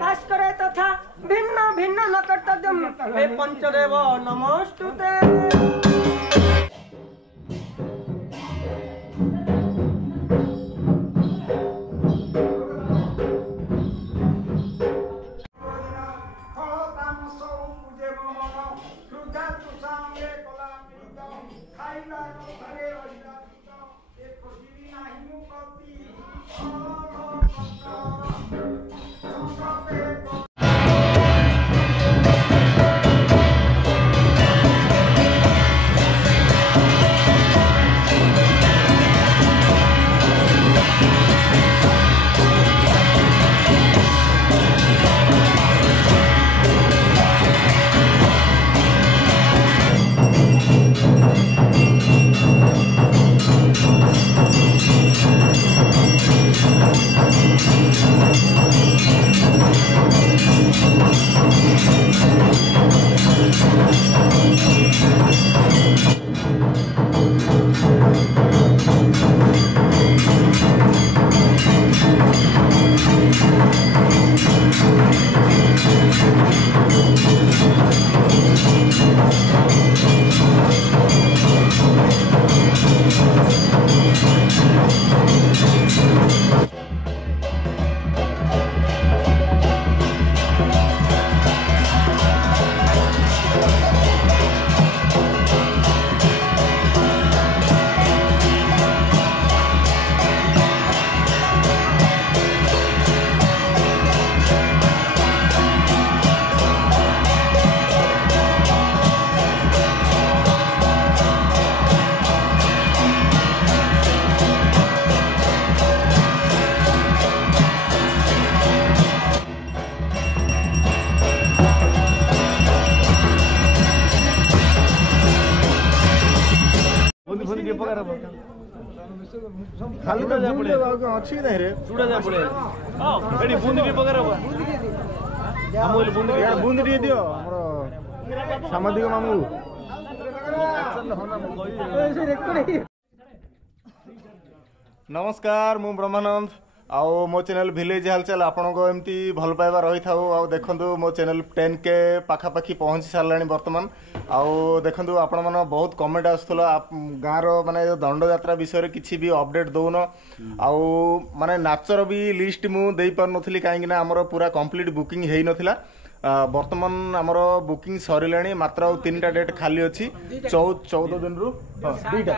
भास्कर तथा भिन्न भिन्न नकर्तव्यम हे पंचदेव नमोस्तुते। खाली तो जा पड़े अच्छी नहीं रे चूड़ा जा पड़े हां एडी बूंदी टी पकर हमोल बूंदी यार बूंदी टी दियो हमरो सामाजिक मामू नमस्कार मु ब्रह्मानंद आओ मो चैनल विलेज हालचाल आपण को एमती भल पाइबा रही था आओ देखंतु मो चैनल 10K पाखापाखी पहुंची सारलानी वर्तमान आओ देखंतु आपण मन बहुत कमेंट आसुला गाँव रो माने दंड यात्रा विषय किछि भी अपडेट दउन आओ माने नाचर भी लिस्ट मु देई पर नथली काहे कि ना हमर पूरा कंप्लीट बुकिंग हेई नथिला वर्तमान आमर बुकिंग सरिलाणी मात्र 3टा डेट खाली अच्छी 14 दिन रु दुईटा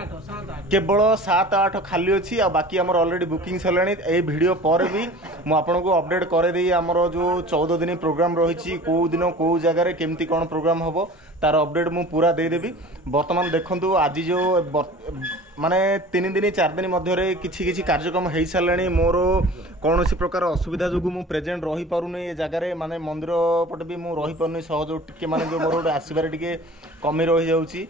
केवल 7-8 खाली अच्छी आ बाकी आमर ऑलरेडी बुकिंग सरिलाणी ए वीडियो पर भी मु आपन को अपडेट करे देई आमर जो 14 दिन प्रोग्राम रही को दिन को जगह रे केमती कोन प्रोग्राम हबो तार अपडेट मु पूरा दे देबी। वर्तमान देखंतु आज जो माने 3 दिन 4 दिन मध्य किछि किछि कार्यक्रम हेई सारलाणी मोर कौनसी प्रकार असुविधा जो मु प्रेजेंट रही पारुनी ए जगह रे माने मंदिर पटे भी मु रही पारुनी सहज टिके माने जो मोर आसीबार टिके कमी रही जाउची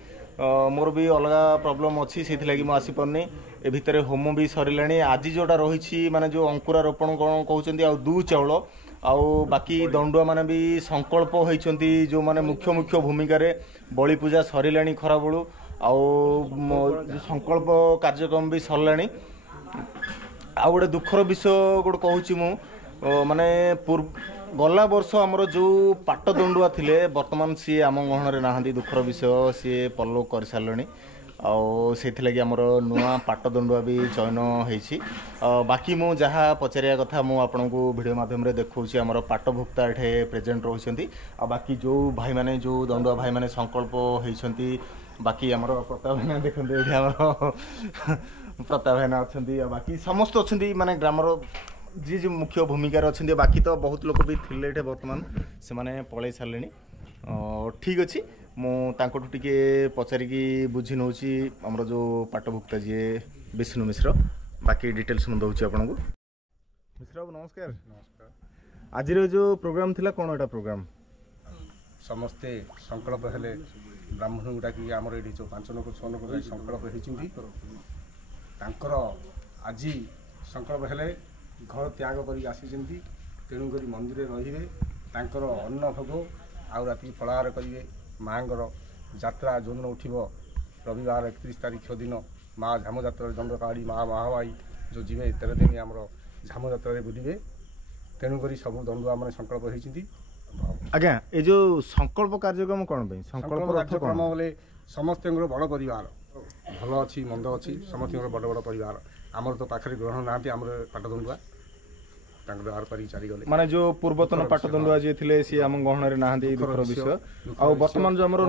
मोर भी अलग प्रॉब्लम अच्छी से मु आसी पारनी ए भितर होम भी सरिलाणी आज जोटा रही माने जो अंकुरारोपण कौन कहउचंदी आ दू चाउल आउ बाकी दंडुआ माने भी संकल्प होइचंती जो माने मुख्य मुख्य भूमिका रे बलि पूजा सरिलाणी खरा बळू आउ संकल्प कार्यक्रम भी सरलाणी आ गोटे दुखर विषय गोटे कहूँ मु माने गला वर्ष आमर जो पाट दंडुआ थिले वर्तमान सी आम गहन नहांती दुखर विषय सी पल्लो कर सारे आउे आमर नुआ पाट दंडुआ भी चयन होती बाकी मु जहाँ पचारिया कथा मु आपन को वीडियो माध्यम रे देखौछि आमर पाट भुक्ता एठे प्रेजेंट रहिसंती आ बाकी जो भाई माने जो दंडुआ भाई माने संकल्प होइसंती बाकी आमर प्रताप भाईना देखंते एठी आमर प्रताप भाईना अछंती आ बाकी समस्त अछंती माने ग्रामर जी जी मुख्य भूमिका अच्छा बाकी तो बहुत लोग भी थे बर्तमान से माने पलि सारे ठीक अच्छे मुझे पचारिकी बुझी नौ आमर जो पाटभुक्ता जी विष्णु मिश्र बाकी डिटेल्स मुझे दूसरी आपन को मिश्र बाबू नमस्कार। नमस्कार। आज जो प्रोग्राम थिला कौन एटा प्रोग्राम समस्ते संकल्प हेले ब्राह्मण गुड़ा कि आमर ये जो 5 लोक 6 लोक संकल्प होकर आज संकल्प हेले घर त्याग कर आसी तेणुक मंदिर रे अन्न भोग आउ राति फलाहार करेंगे माँ यात्रा जो दिन उठब रविवार 31 तारीख दिन ମା ଝାମ ଯାତ୍ରାରେ ଦଣ୍ଡକାଳୀ ମା ମହାମାୟୀ ଯେଉଁ ଯିବେ 13 ଦିନ ଆମର ଝାମ ଯାତ୍ରାରେ ବୁଲିବେ। ତେଣୁକରି ସବୁ ଦଣ୍ଡୁଆ ମାନେ ସଂକଳ୍ପ ହେଇଛନ୍ତି। ଆଜ୍ଞା ଏ ଯୋଉ ସଂକଳ୍ପ କାର୍ଯ୍ୟକ୍ରମ କଣ ପାଇଁ ସଂକଳ୍ପ କାର୍ଯ୍ୟକ୍ରମ ବୋଲେ ସମସ୍ତଙ୍କର ବଡ଼ ପରିବାର ଭଲ ଅଛି ମନ୍ଦ ଅଛି ସମସ୍ତଙ୍କର ବଡ଼ ବଡ଼ ପରିବାର। ଆମର ତ ପାଖରେ ଗ୍ରହଣ ନାହାନ୍ତି ଆମର ପାଟଦଣ୍ଡୁଆ ତାଙ୍କର ଆର ପାରିକି ଚାଲିଗଲେ। ମାନେ ଯୋଉ ପୂର୍ବତନ ପାଟଦଣ୍ଡୁଆ ଯିଏ ଥିଲେ ସିଏ ଆମ ଗହଣରେ ନାହାନ୍ତି ଏଇ ଦୁଃଖର ବିଷୟ। ଆଉ ବର୍ତ୍ତମାନ ଯୋଉ ଆମର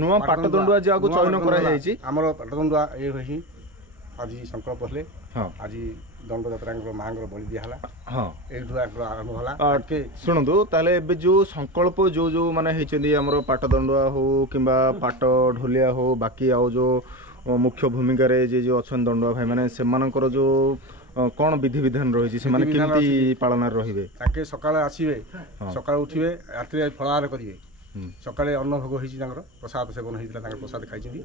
ନୂଆ ପାଟଦଣ୍ଡୁଆ ଯାହାକୁ ଚୟନ କରାଯାଇଛି ଆମର ପାଟଦଣ୍ଡୁଆ ଏ ହିଁ ଆଜି ସଂକଳ୍ପ ହେଲେ। ଆଜି ଦଣ୍ଡଯାତ୍ରାଙ୍କର ମାଙ୍କର ବଳି ଦିଆହେଲା। ଏଇଠୁ ଆରମ୍ଭ ହେଲା। ଶୁଣନ୍ତୁ ତାହେଲେ ଏବେ ଯୋଉ ସଂକଳ୍ପ ଯୋଉ ମାନେ ହେଇଛନ୍ତି ଆମର ପାଟଦଣ୍ଡୁଆ ହଉ କିମ୍ବା ପାଟ ଢୋଲିଆ ହଉ ବାକି ଆଉ ଯୋଉ ମୁଖ୍ୟ ଭୂମିକାରେ ଯେ ଯୋଉ ଅଛନ୍ତି ଦଣ୍ଡୁଆ ଭାଇ ମାନେ ସେମାନଙ୍କର ଯୋଉ କଣ ବିଧିବିଧାନ ରହିଛି ସେମାନେ କେମିତି ପାଳନରେ ରହିବେ? ତାଙ୍କେ ସକାଳେ ଆସିବେ ସକାଳେ ଉଠିବେ ରାତିରେ ଫଳାହାର କରିବେ। ସକାଳେ ଅନ୍ନ ଭୋଗ ହେଇଛି ତାଙ୍କର ପ୍ରସାଦ ସେବନ ହେଇଥିଲା ତାଙ୍କର ପ୍ରସାଦ ଖାଇଛନ୍ତି।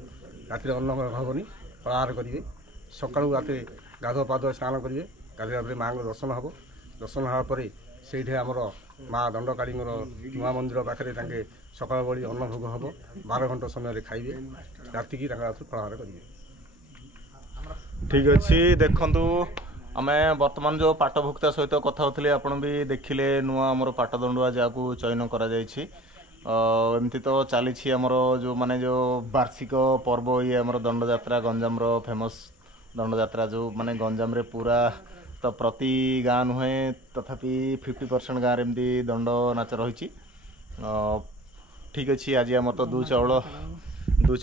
ରାତିରେ ଅନ୍ନ ଭୋଗ ହବନି ଫଳାହାର କରିବେ। ସକାଳୁ ରାତିରେ ଗାଧୁଆ ପାଧୁଆ ସ୍ନାନ କରିବେ। ଗାଧୋଇବା ପରେ ମାଆଙ୍କ ଦର୍ଶନ ହେବ। ଦର୍ଶନ ହେବା ପରେ ସେଇଠି ଆମର ମା ଦଣ୍ଡକାଳୀଙ୍କର ନୂଆ ମନ୍ଦିର ପାଖରେ ତାଙ୍କେ ସକାଳ ବଳି ଅନ୍ନ ଭୋଗ ହେବ। 12 ଘଣ୍ଟା ସମୟରେ ଖାଇବେ। ରାତିକି ତାଙ୍କ ରାତିରେ ଫଳାହାର କରିବେ। ଠିକ୍ ଅଛି ଦେଖନ୍ତୁ ଆମେ ବର୍ତ୍ତମାନ ଯେଉଁ ପାଟଭୁକ୍ତା ସହିତ କଥା ହେଉଥିଲେ ଆପଣ ବି ଦେଖିଲେ ନୂଆ ଆମର ପାଟଦଣ୍ଡୁଆ ଯାହାକୁ ଚୟନ କରାଯାଇଛି। ଏମିତି ତ ଚାଲିଛି ଆମର ଯେଉଁମାନେ ଯେଉଁ ବାର୍ଷିକ ପର୍ବ ଇଏ ଆମର ଦଣ୍ଡଯାତ୍ରା ଗଞ୍ଜାମର ଫେମସ୍ ଦଣ୍ଡଯାତ୍ରା ଯେଉଁ ମାନେ ଗଞ୍ଜାମରେ ପୁରା ତ ପ୍ରତି ଗାଁ ନୁହେଁ ତଥାପି 50% ଗାଁରେ ଏମିତି ଦଣ୍ଡ ନାଚ ରହିଛି। ଠିକ୍ ଅଛି ଆଜି ଆମର ତ ଦୁଇ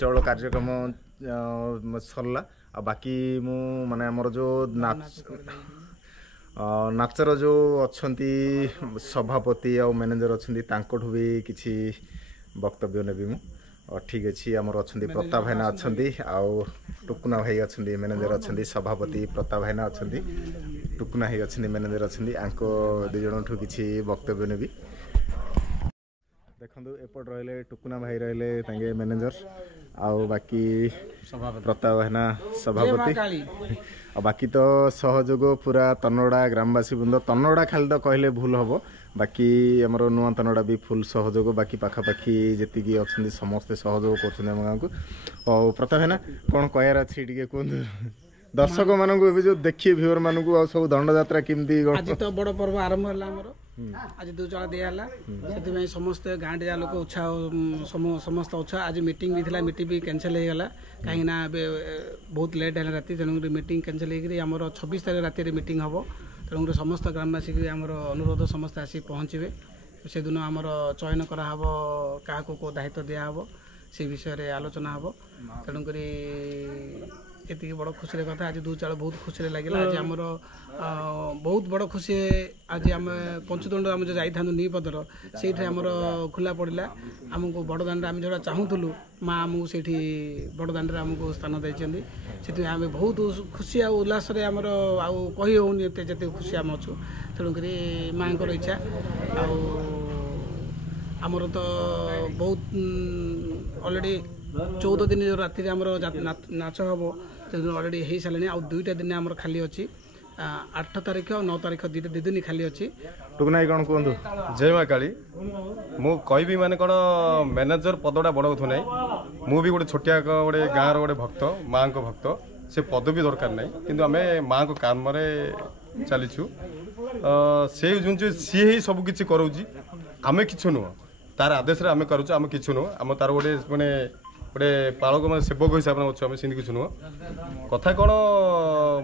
ଚାଉଳ କାର୍ଯ୍ୟକ୍ରମ ସରିଲା। ଆଉ ବାକି ମୁଁ ମାନେ ଆମର ଯେଉଁ ନାଚର ଯେଉଁ ଅଛନ୍ତି ସଭାପତି ଆଉ ମ୍ୟାନେଜର ଅଛନ୍ତି ତାଙ୍କଠୁ ବି କିଛି ବକ୍ତବ୍ୟ ନେବି ମୁଁ। ଠିକ୍ ଅଛି ଆମର ଅଛନ୍ତି ପ୍ରତାପ ଭାଇନା ଅଛନ୍ତି ଆଉ ଟୁକୁନା ଭାଇ ଅଛନ୍ତି ମ୍ୟାନେଜର ଅଛନ୍ତି ସଭାପତି ପ୍ରତାପ ଭାଇନା ଅଛନ୍ତି ଟୁକୁନା ଭାଇ ଅଛନ୍ତି ମ୍ୟାନେଜର ଅଛନ୍ତି ଆଙ୍କ ଦୁଇ ଜଣଠୁ କିଛି ବକ୍ତବ୍ୟ ନେବି। ଦେଖନ୍ତୁ ଏପଟେ ରହିଲେ ଟୁକୁନା ଭାଇ ରହିଲେ ତାଙ୍କେ ମ୍ୟାନେଜର ଆଉ ବାକି ପ୍ରତାପ ଭାଇନା ସଭାପତି ଆଉ ବାକି ତ ସହଯୋଗ ପୁରା ତନୋଡ଼ା ଗ୍ରାମବାସୀ ବୃନ୍ଦ ତନୋଡ଼ା ଖାଲି ତ କହିଲେ ଭୁଲ ହେବ ବାକି ଆମର ନୂଆ ତନୋଡ଼ା ବି ଫୁଲ୍ ସହଯୋଗ ବାକି ପାଖାପାଖି ଯେତିକି ଅଛନ୍ତି ସମସ୍ତେ ସହଯୋଗ କରୁଛନ୍ତି ଆମ ଗାଁକୁ। ଆଉ ପ୍ରତାପ ଭାଇନା କ'ଣ କହିବାର ଅଛି ଟିକେ କୁହନ୍ତୁ ଦର୍ଶକ ମାନଙ୍କୁ ଏବେ ଯୋଉ ଦେଖିବେ ଭିଉଅର ମାନଙ୍କୁ ଆଉ ସବୁ ଦଣ୍ଡଯାତ୍ରା କେମିତି ଆଜି ତ ବଡ଼ ପର୍ବ ଆରମ୍ଭ ହେଲା ଆମର ଆଜି ଦୁଇଚାଳ ଦିଆ ହେଲା ସେଥିପାଇଁ ସମସ୍ତେ ଗାଁରେ ଯାହା ଲୋକ ଉତ୍ସାହ ସମସ୍ତ ଉତ୍ସାହ ଆଜି ମିଟିଂ ବି ଥିଲା ମିଟିଂ ବି କ୍ୟାନସେଲ୍ ହେଇଗଲା କାହିଁକିନା ଏବେ ବହୁତ ଲେଟ୍ ହେଲା ରାତି ତେଣୁକରି ମିଟିଂ କ୍ୟାନସେଲ୍ ହେଇକରି ଆମର 26 ତାରିଖ ରାତିରେ ମିଟିଂ ହେବ। ତେଣୁକରି ସମସ୍ତ ଗ୍ରାମବାସୀକି ଆମର ଅନୁରୋଧ ସମସ୍ତେ ଆସି ପହଞ୍ଚିବେ। ସେଦିନ ଆମର ଚୟନ କରାହେବ କାହାକୁ କେଉଁ ଦାୟିତ୍ୱ ଦିଆହେବ ସେ ବିଷୟରେ ଆଲୋଚନା ହେବ। ତେଣୁକରି ଏତିକି ବଡ଼ ଖୁସିର କଥା ଆଜି ଦୁଇଚାଳ ବହୁତ ଖୁସିରେ ଲାଗିଲା। ଆଜି ଆମର ବହୁତ ବଡ଼ ଖୁସି ଆଜି ଆମେ ପଞ୍ଚୁଦଣ୍ଡ ଆମେ ଯେଉଁ ଯାଇଥାନ୍ତୁ ନିପଦର ସେଇଠି ଆମର ଖୋଲା ପଡ଼ିଲା ଆମକୁ ବଡ଼ଦାଣ୍ଡରେ ଆମେ ଯେଉଁଟା ଚାହୁଁଥିଲୁ ମା ଆମକୁ ସେଇଠି ବଡ଼ଦାଣ୍ଡରେ ଆମକୁ ସ୍ଥାନ ଦେଇଛନ୍ତି। ସେଥିପାଇଁ ଆମେ ବହୁତ ଖୁସି ଆଉ ଉଲ୍ଲାସରେ ଆମର ଆଉ କହି ହେଉନି ଏତେ ଯେତେ ଖୁସି ଆମେ ଅଛୁ। ତେଣୁକରି ମାଆଙ୍କର ଇଚ୍ଛା ଆଉ ଆମର ତ ବହୁତ ଅଲରେଡ଼ି 14 ଦିନ ଯେଉଁ ରାତିରେ ଆମର ନାଚ ହେବ ସେଦିନ ଅଲରେଡ଼ି ହେଇସାରିଲାଣି ଆଉ 2ଟା ଦିନ ଆମର ଖାଲି ଅଛି 8 ତାରିଖ ଆଉ 9 ତାରିଖ ଦୁଇ ଦିନ ଖାଲି ଅଛି। ଟୁକୁନାଇ କ'ଣ କୁହନ୍ତୁ? ଜୟ ମା କାଳୀ। ମୁଁ କହିବି ମାନେ କ'ଣ ମ୍ୟାନେଜର ପଦଟା ବଡ଼ କଥା ନାହିଁ। ମୁଁ ବି ଗୋଟେ ଛୋଟିଆ ଗୋଟେ ଗାଁର ଗୋଟେ ଭକ୍ତ ମାଆଙ୍କ ଭକ୍ତ ସେ ପଦ ବି ଦରକାର ନାହିଁ କିନ୍ତୁ ଆମେ ମାଆଙ୍କ କାମରେ ଚାଲିଛୁ। ସେ ସିଏ ହିଁ ସବୁ କିଛି କରାଉଛି ଆମେ କିଛି ନୁହଁ ତାର ଆଦେଶରେ ଆମେ କରୁଛୁ ଆମେ କିଛି ନୁହଁ ଆମ ତାର ଗୋଟେ ମାନେ ଗୋଟେ ପାଳକ ମାନେ ସେବକ ହିସାବରେ ଅଛୁ ଆମେ ସେମିତି କିଛି ନୁହଁ। କଥା କ'ଣ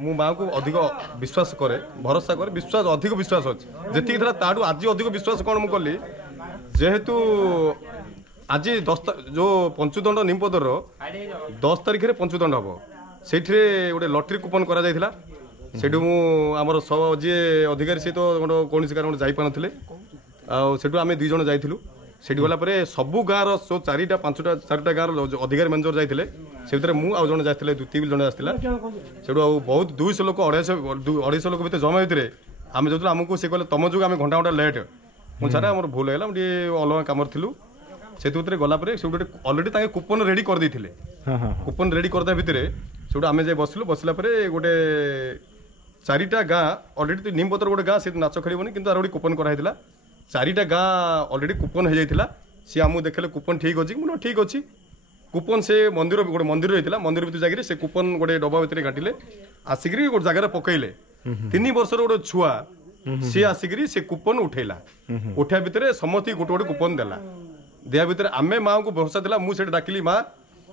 ମୁଁ ମାଆଙ୍କୁ ଅଧିକ ବିଶ୍ୱାସ କରେ ଭରସା କରେ ବିଶ୍ୱାସ ଅଧିକ ବିଶ୍ୱାସ ଅଛି ଯେତିକି ଥିଲା ତାଠୁ ଆଜି ଅଧିକ ବିଶ୍ୱାସ କ'ଣ ମୁଁ କଲି ଯେହେତୁ ଆଜି ଯେଉଁ ପଞ୍ଚୁଦଣ୍ଡ ନିମ୍ପଦର 10 ତାରିଖରେ ପଞ୍ଚୁଦଣ୍ଡ ହେବ ସେଇଥିରେ ଗୋଟେ ଲଟେରୀ କୁପନ କରାଯାଇଥିଲା। ସେଇଠୁ ମୁଁ ଆମର ଯିଏ ଅଧିକାରୀ ସିଏ ତ କୌଣସି କାରଣ ଯାଇପାରୁନଥିଲେ ଆଉ ସେଠୁ ଆମେ 2 ଜଣ ଯାଇଥିଲୁ। ସେଠି ଗଲା ପରେ ସବୁ ଗାଁର 4ଟା ଗାଁର ଅଧିକାରୀ ମ୍ୟାନେଜର ଯାଇଥିଲେ ସେ ଭିତରେ ମୁଁ ଆଉ ଜଣେ ଯାଇଥିଲେ ଦ୍ୱିତୀୟ ଜଣେ ଆସିଥିଲା। ସେଠୁ ଆଉ ବହୁତ 200 ଲୋକ 250 ଲୋକ ଭିତରେ ଜମା ଭିତରେ ଆମେ ଯେଉଁଥିରେ ଆମକୁ ସେ କହିଲେ ତମ ଯୋଗୁଁ ଆମେ ଘଣ୍ଟା ଲେଟ୍ ମୁଁ ସାର୍ ଆମର ଭୁଲ ହେଇଗଲା ଟିକେ ଅଲଗା କାମରେ ଥିଲୁ। ସେ ଭିତରେ ଗଲା ପରେ ସେଠୁ ଗୋଟେ ଅଲରେଡ଼ି ତାଙ୍କେ କୁପନ ରେଡ଼ି କରିଦେଇଥିଲେ। କୁପନ ରେଡ଼ି କରିଦେବା ଭିତରେ ସେଠୁ ଆମେ ଯାଇ ବସିଲା ପରେ ଗୋଟେ 4ଟା ଗାଁ ଅଲରେଡ଼ି ନିମ୍ପଦର ଗୋଟେ ଗାଁ ସେ ନାଚ ଖେଳିବନି କିନ୍ତୁ ତାର ଗୋଟେ କୁପନ କରାହେଇଥିଲା। 4ଟା ଗାଁ ଅଲରେଡ଼ି କୁପନ ହେଇଯାଇଥିଲା ସିଏ ଆମକୁ ଦେଖିଲେ କୁପନ ଠିକ୍ ଅଛି ମୁଁ ଠିକ୍ ଅଛି କୁପନ ସେ ମନ୍ଦିର ଗୋଟେ ମନ୍ଦିର ରହିଥିଲା ମନ୍ଦିର ଭିତରେ ଯାଇକିରି ସେ କୁପନ ଗୋଟେ ଡବା ଭିତରେ ଘାଟିଲେ ଆସିକିରି ଗୋଟେ ଜାଗାରେ ପକେଇଲେ 3 ବର୍ଷର ଗୋଟେ ଛୁଆ ସିଏ ଆସିକିରି ସେ କୁପନ ଉଠେଇଲା ଉଠେଇବା ଭିତରେ ସମସ୍ତେ ଗୋଟେ ଗୋଟେ କୁପନ ଦେଲା ଦେବା ଭିତରେ ଆମେ ମାଆଙ୍କୁ ଭରସା ଦେଲା ମୁଁ ସେଠି ଡାକିଲି ମା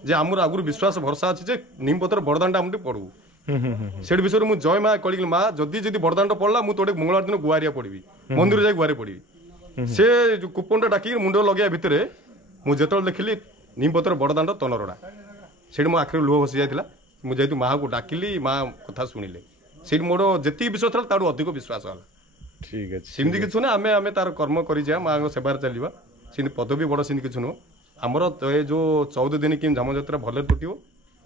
ଯେ ଆମର ଆଗରୁ ବିଶ୍ୱାସ ଭରସା ଅଛି ଯେ ନିମପତ୍ର ବରଦାନଟା ଆମେ ପଢୁ ସେଠି ବିଷୟରେ ମୁଁ ଜୟ ମା କହିଲି ମା ଯଦି ବରଦାନଟା ପଡିଲା ମୁଁ ତୋଟେ ମଙ୍ଗଳବାର ଦିନ ଗୁହାରିଆ ପଡିବି ମନ୍ଦିର ଯାଇ ଗୁହାରି ପଡିବି ସେ କୁପନଟା ଡାକିକି ମୁଣ୍ଡ ଲଗେଇବା ଭିତରେ ମୁଁ ଯେତେବେଳେ ଦେଖିଲି ନିମପତ୍ର ବରଦାନର ତନରଡ଼ା ସେଠି ମୋ ଆଖିରେ ଲୁହ ବସି ଯାଇଥିଲା ମୁଁ ଯେହେତୁ ମାଆକୁ ଡାକିଲି ମା କଥା ଶୁଣିଲେ ସେଇଠି ମୋର ଯେତିକି ବିଶ୍ୱାସ ଥିଲା ତାଠୁ ଅଧିକ ବିଶ୍ୱାସ ହେଲା ଠିକ୍ ଅଛି ସେମିତି କିଛି ନୁହେଁ ଆମେ ତାର କର୍ମ କରିଯିବା ମାଆଙ୍କ ସେବାରେ ଚାଲିବା ସେମିତି ପଦବୀ ବଡ଼ ସେମିତି କିଛି ନୁହଁ ଆମର ଏ ଯେଉଁ 14 ଦିନ କେମିତି ଝାମଯାତ୍ରା ଭଲରେ ତୁଟିବ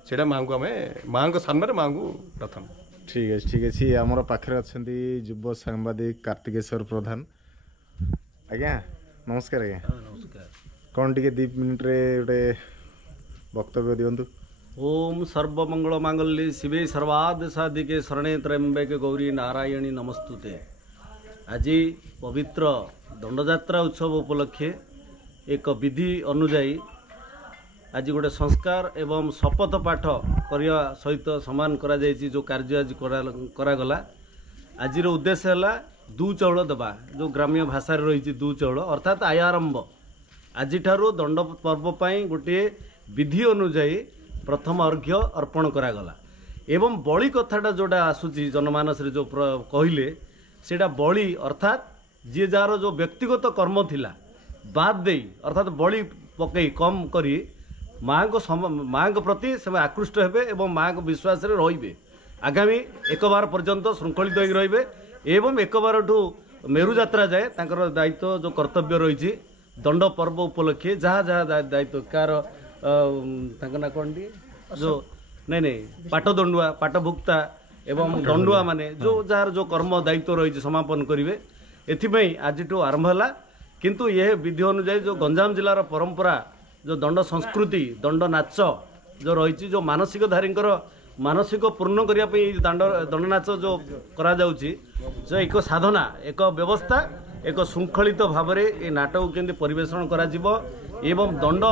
ସେଇଟା ମାଆଙ୍କୁ ଆମେ ମାଆଙ୍କ ସାମ୍ନାରେ ମାଆଙ୍କୁ ପ୍ରାର୍ଥନା ଠିକ୍ ଅଛି ଆମର ପାଖରେ ଅଛନ୍ତି ଯୁବ ସାମ୍ବାଦିକ କାର୍ତ୍ତିକେଶ୍ୱର ପ୍ରଧାନ ଆଜ୍ଞା ନମସ୍କାର ଆଜ୍ଞା କ'ଣ ଟିକେ 2 ମିନିଟ୍ରେ ଗୋଟେ ବକ୍ତବ୍ୟ ଦିଅନ୍ତୁ ओम सर्वमंगल मांगल्ये शिवे सर्वाद साधिके शरणे त्र्यंबके गौरी नारायणी नमस्तुते आज पवित्र दंडयात्रा उत्सव उपलक्षे एक विधि अनुजाई आज गोटे संस्कार एवं शपथ पाठ करने सहित समान करा जायछि जो कार्य आज करागला आज उद्देश्य है दू चाउल देवा जो ग्राम्य भाषा रही दू चाउल अर्थात आयारंभ आज दंड पर्व गोटे विधि अनुजाई प्रथम अर्घ्य अर्पण करागला एवं बलि कथाटा जोटा आसूची जनमानस जो कहले सेटा बलि अर्थात जी जार जो व्यक्तिगत कर्म थिला बाद दे अर्थात बलि पकई कम करी माँ को प्रति से आकृष्ट हेबे एवं माँ को विश्वास रे रहिबे आगामी 1 बार पर्यंत श्रृंखलित होई रहिबे एवं 1 बार ठू मेरु यात्रा जाए तांकर दायित्व जो कर्तव्य रही दंड पर्व उपलक्षे जहाँ जहाँ दायित्व कार ना कौन जो नहीं पाट दंडुआ पाट भुक्ता एवं दंडुआ माने जो जार जो कर्म दायित्व रही समापन करेंगे एथिपाई आज आरंभ है किंतु यह विधि अनुजाई जो गंजाम जिलार परंपरा जो दंड संस्कृति दंड नाच जो रही जो मानसिक धारींकर मानसिक पूर्ण करने दंड नाच जो करा जाउची जो एक साधना एक व्यवस्था एक श्रृंखलित भाव में ये नाटक केंद्र परिवेषण करा जिवो एवं दंड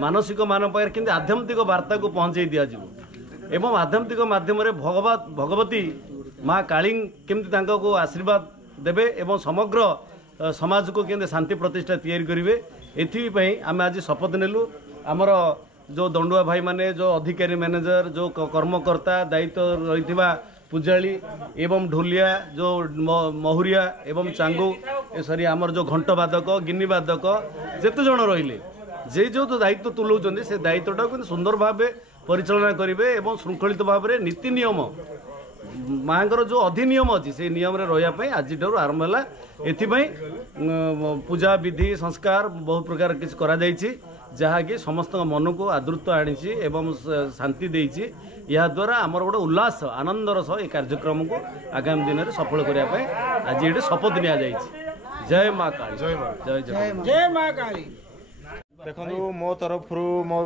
मानसिक मान पाखे केंद्र आध्यात्मिक वार्ता को पहुँचे दिज्व एवं आध्यात्मिक माध्यम भगवती माँ काली केमती को आशीर्वाद देवे एवं समग्र समाज को केंद्र शांति प्रतिष्ठा तैयारी करेंगे एथपाई आम आज शपथ नेलु आमर जो दंडुआ भाई माने जो अधिकारी मैनेजर जो कर्मकर्ता दायित्व रही पूजाली एवं ढोलिया जो महुरिया एवं चांगू सॉरी आमर जो घंट बादक गिनी बादक जेते जन रहिले जे जो दायित्व तुलाऊँ से दायित्वटा सुंदर भाव परिचालना करेंगे एवं श्रृंखलित भाव में नीति नियम माँ जो अधिनियम अच्छी से नियम रही आज आरंभ है एथिपाई पूजा विधि संस्कार बहुत प्रकार किसी करा जायछि जहाँकि समस्त मन को आदृत आनी एवं शांति देछि या द्वारा आमर गोटे उल्लास आनंदर सह ये कार्यक्रम को आगामी दिन में सफल करने आज ये शपथ नि जय माँ काली जय माँ काली देखो मो तरफ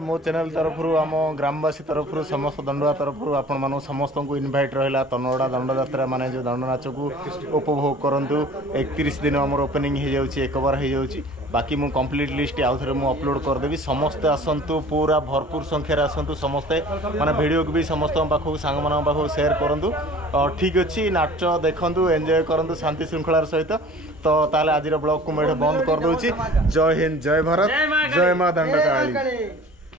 मो चैनल तरफ आम ग्रामवासी तरफ समस्त दंडुआ तरफ आपण मान समस्त को इनभाइट रहा तनोड़ा दंडयात्रा माने जो दंड नाच को उपभोग करूँ 31 दिन आम ओपनिंग हो जाऊँगी 1 बार हो जाऊँगी बाकी मु कंप्लीट लिस्ट आउ थे मुझे अपलोड करदेवी समस्ते आसतु पूरा भरपूर संख्यार आसतु समस्ते माने वीडियो को भी समस्त पाखक सांग मान पाखक सेयार करूँ ठीक अच्छी नाच देखूँ एंजॉय करूँ शांति श्रृंखलार सहित तो ताले आज ब्लॉग को मैं बंद कर दूची जय हिंद जय भारत जय माँ दंडकाली।